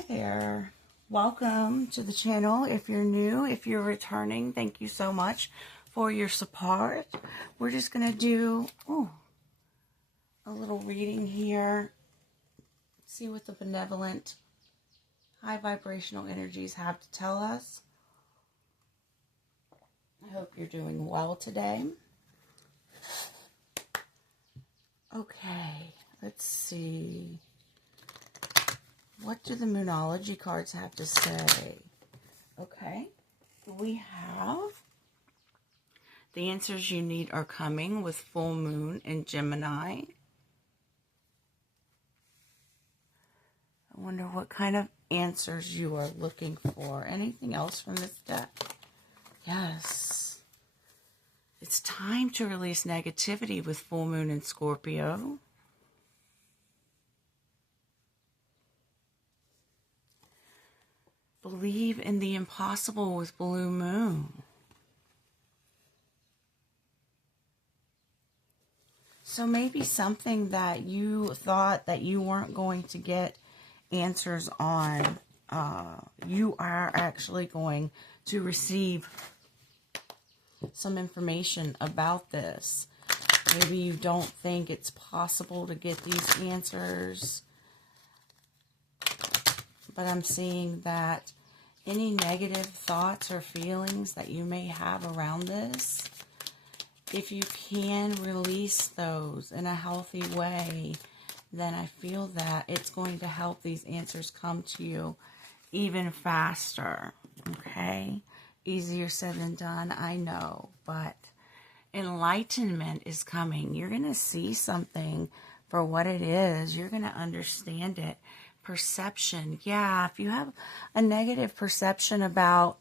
Hi there. Welcome to the channel. If you're new, if you're returning, thank you so much for your support. We're just going to do a little reading here. See what the benevolent, high vibrational energies have to tell us. I hope you're doing well today. Okay, let's see. What do the Moonology cards have to say? Okay, we have the answers you need are coming with full moon in Gemini. I wonder what kind of answers you are looking for. Anything else from this deck? Yes. It's time to release negativity with full moon in Scorpio. Believe in the impossible with blue moon. So maybe something that you thought that you weren't going to get answers on, you are actually going to receive some information about this. Maybe you don't think it's possible to get these answers. But I'm seeing that any negative thoughts or feelings that you may have around this, if you can release those in a healthy way, then I feel that it's going to help these answers come to you even faster. Okay? Easier said than done, I know. But enlightenment is coming. You're going to see something for what it is. You're going to understand it. Perception. Yeah, if you have a negative perception about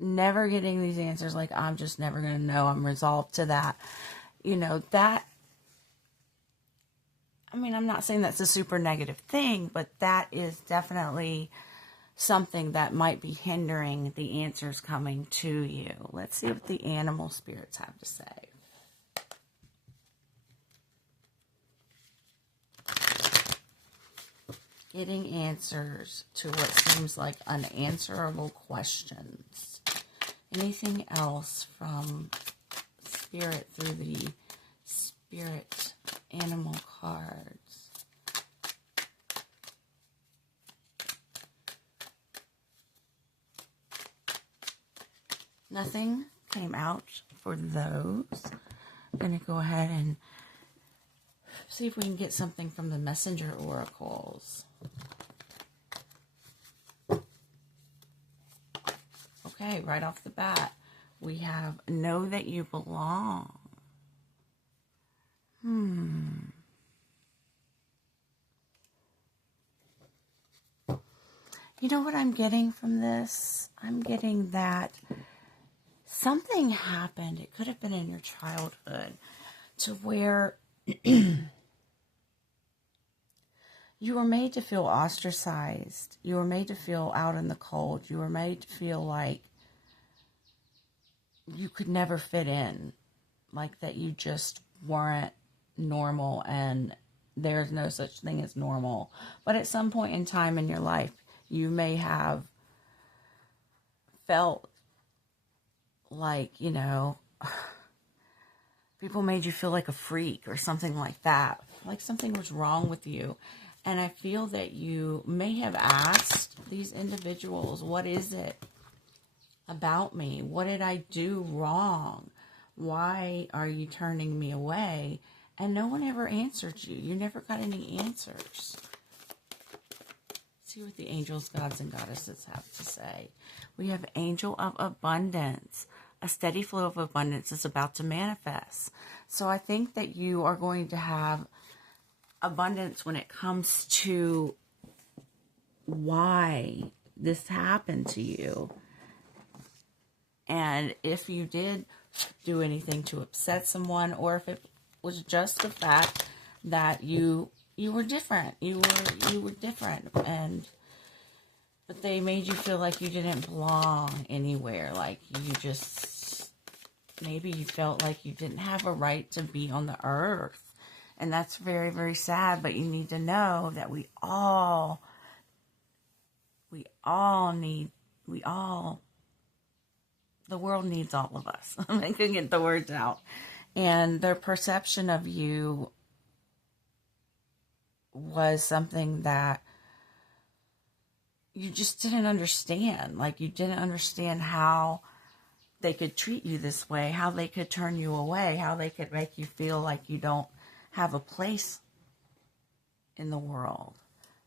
never getting these answers, like I'm just never going to know, I'm resolved to that, you know, that, I mean, I'm not saying that's a super negative thing, but that is definitely something that might be hindering the answers coming to you. Let's see what the animal spirits have to say. Getting answers to what seems like unanswerable questions. Anything else from Spirit through the Spirit animal cards? Nothing came out for those. I'm going to go ahead and see if we can get something from the messenger oracles. Okay, right off the bat, we have know that you belong. You know what I'm getting from this? I'm getting that something happened. It could have been in your childhood to where you were made to feel ostracized. You were made to feel out in the cold. You were made to feel like you could never fit in. Like that you just weren't normal and there's no such thing as normal. But at some point in time in your life, you may have felt like, you know, people made you feel like a freak or something like that. Like something was wrong with you. And I feel that you may have asked these individuals, what is it about me? What did I do wrong? Why are you turning me away? And no one ever answered you. You never got any answers. See what the angels, gods, and goddesses have to say. We have angel of abundance. A steady flow of abundance is about to manifest. So I think that you are going to have abundance when it comes to why this happened to you. And if you did do anything to upset someone, or if it was just the fact that you were different. You were different, but they made you feel like you didn't belong anywhere. Like you just, maybe you felt like you didn't have a right to be on the earth. And that's very, very sad, but you need to know that we all We all need, the world needs all of us. I couldn't get the words out. And their perception of you was something that you just didn't understand. Like, you didn't understand how they could treat you this way, how they could turn you away, how they could make you feel like you don't have a place in the world.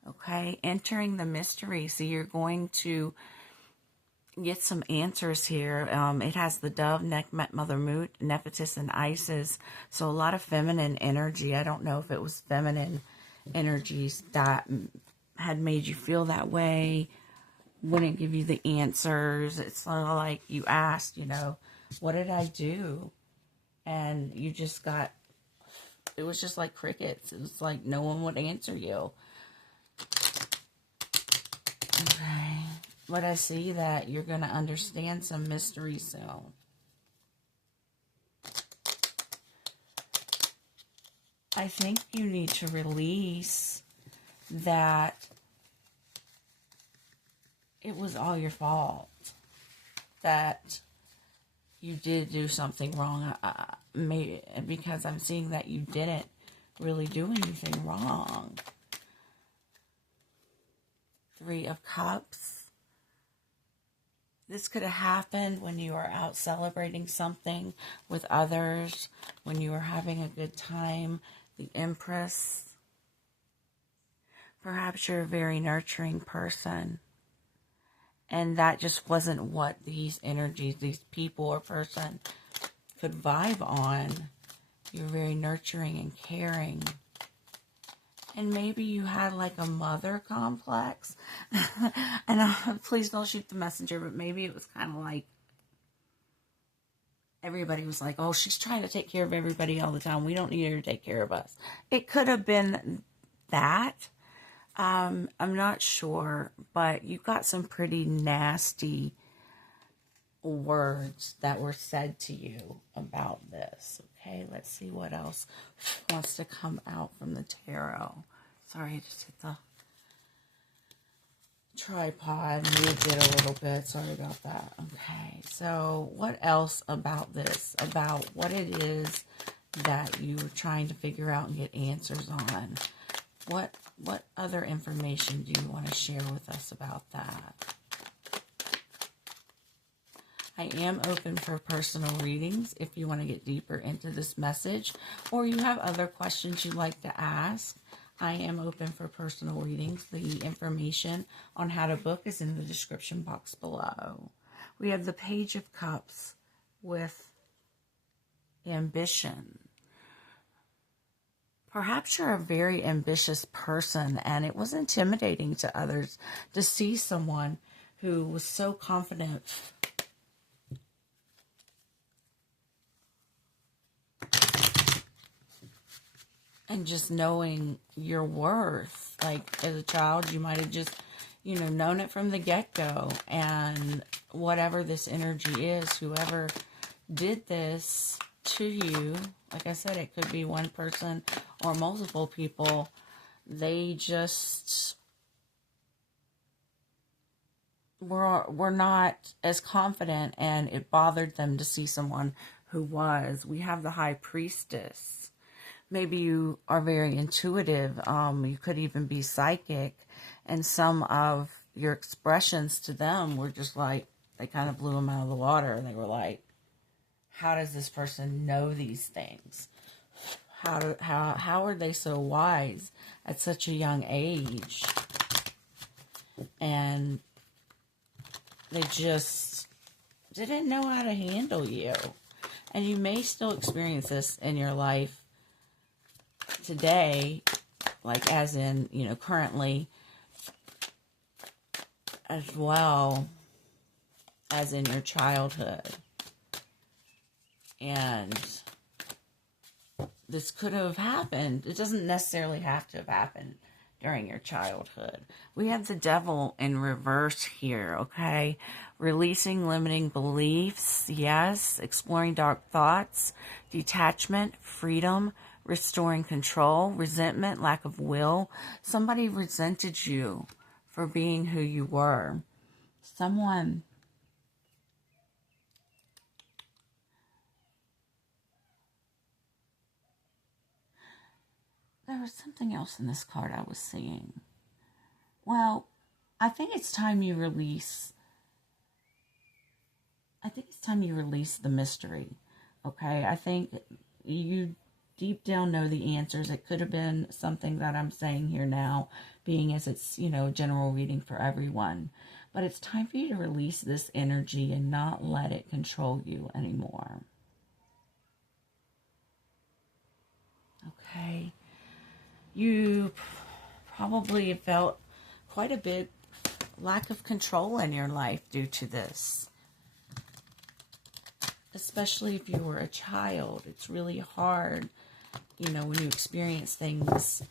Okay? Entering the mystery. So you're going to get some answers here. It has the dove, Nekhmet, Mother Moot, Nephthys, and Isis. So a lot of feminine energy. I don't know if it was feminine energies that had made you feel that way, wouldn't give you the answers. It's sort of like you asked, what did I do? And you just got, it was just like crickets. It was like no one would answer you. Okay. But I see that you're going to understand some mystery soon. I think you need to release that it was all your fault, that you did do something wrong, maybe because I'm seeing that you didn't really do anything wrong. 3 of Cups. This could have happened when you were out celebrating something with others, when you were having a good time. The Empress. Perhaps you're a very nurturing person, and that just wasn't what these energies, these people or person could vibe on. You're very nurturing and caring. And maybe you had like a mother complex. And please don't shoot the messenger, but maybe it was kind of like everybody was like, oh, she's trying to take care of everybody all the time. We don't need her to take care of us. It could have been that. I'm not sure, but you got some pretty nasty words that were said to you about this. Okay, let's see what else wants to come out from the tarot. Sorry, I just hit the tripod, moved it a little bit. Sorry about that. Okay, so what else about this? About what it is that you were trying to figure out and get answers on. What other information do you want to share with us about that? I am open for personal readings if you want to get deeper into this message, or you have other questions you'd like to ask. I am open for personal readings. The information on how to book is in the description box below. We have the Page of Cups with ambition. Perhaps you're a very ambitious person, and it was intimidating to others to see someone who was so confident and just knowing your worth. Like, as a child, you might have just, known it from the get-go. And whatever this energy is, whoever did this to you, like I said, it could be one person or multiple people. They just were not as confident, and it bothered them to see someone who was. We have the High Priestess. Maybe you are very intuitive. You could even be psychic. And some of your expressions to them were just like, they kind of blew them out of the water. And they were like, how does this person know these things? How are they so wise at such a young age? And they just didn't know how to handle you. And you may still experience this in your life today, like as in, currently, as well as in your childhood. And this could have happened. It doesn't necessarily have to have happened during your childhood. We have the Devil in reverse here, okay? Releasing limiting beliefs, yes. Exploring dark thoughts, detachment, freedom, restoring control, resentment, lack of will. Somebody resented you for being who you were. Someone there was something else in this card I was seeing. Well, I think it's time you release the mystery. Okay? I think you deep down know the answers. It could have been something that I'm saying here now, being as it's, a general reading for everyone. But it's time for you to release this energy and not let it control you anymore. Okay? You probably felt quite a bit lack of control in your life due to this. Especially if you were a child. It's really hard, when you experience things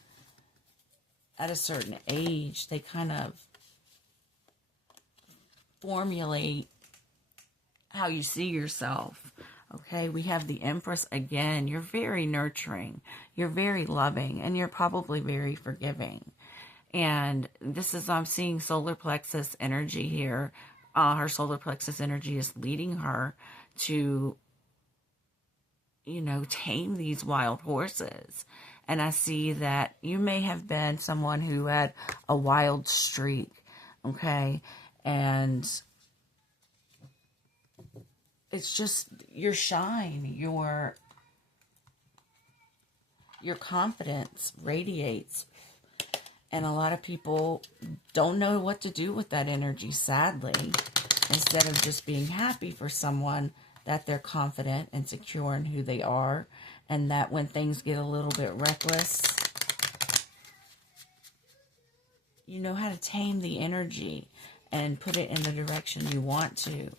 at a certain age, they kind of formulate how you see yourself. Okay, we have the Empress again. You're very nurturing. You're very loving. And you're probably very forgiving. And this is, I'm seeing solar plexus energy here. Her solar plexus energy is leading her to, tame these wild horses. And I see that you may have been someone who had a wild streak. Okay. And it's just your shine, your confidence radiates. And a lot of people don't know what to do with that energy, sadly. Instead of just being happy for someone, that they're confident and secure in who they are. And that when things get a little bit reckless, you know how to tame the energy and put it in the direction you want to.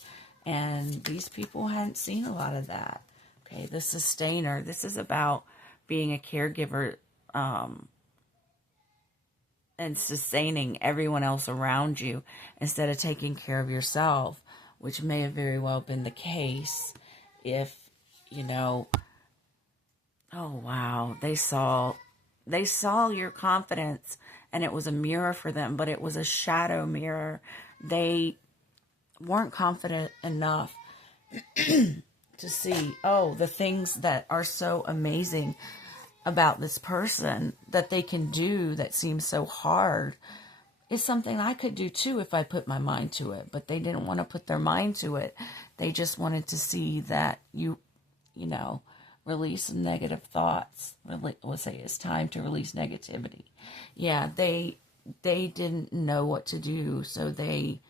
And these people hadn't seen a lot of that. Okay, the sustainer. This is about being a caregiver and sustaining everyone else around you instead of taking care of yourself, which may have very well been the case if, oh wow, they saw your confidence and it was a mirror for them, but it was a shadow mirror. They weren't confident enough to see, the things that are so amazing about this person that they can do that seems so hard is something I could do too if I put my mind to it. But they didn't want to put their mind to it. They just wanted to see that you release some negative thoughts. We'll say it's time to release negativity. Yeah, they didn't know what to do, so they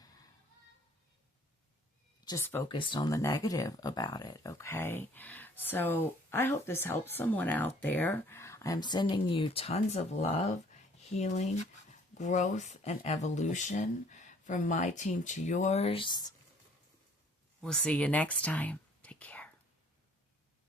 just focused on the negative about it, okay? So I hope this helps someone out there. I'm sending you tons of love, healing, growth, and evolution from my team to yours. We'll see you next time.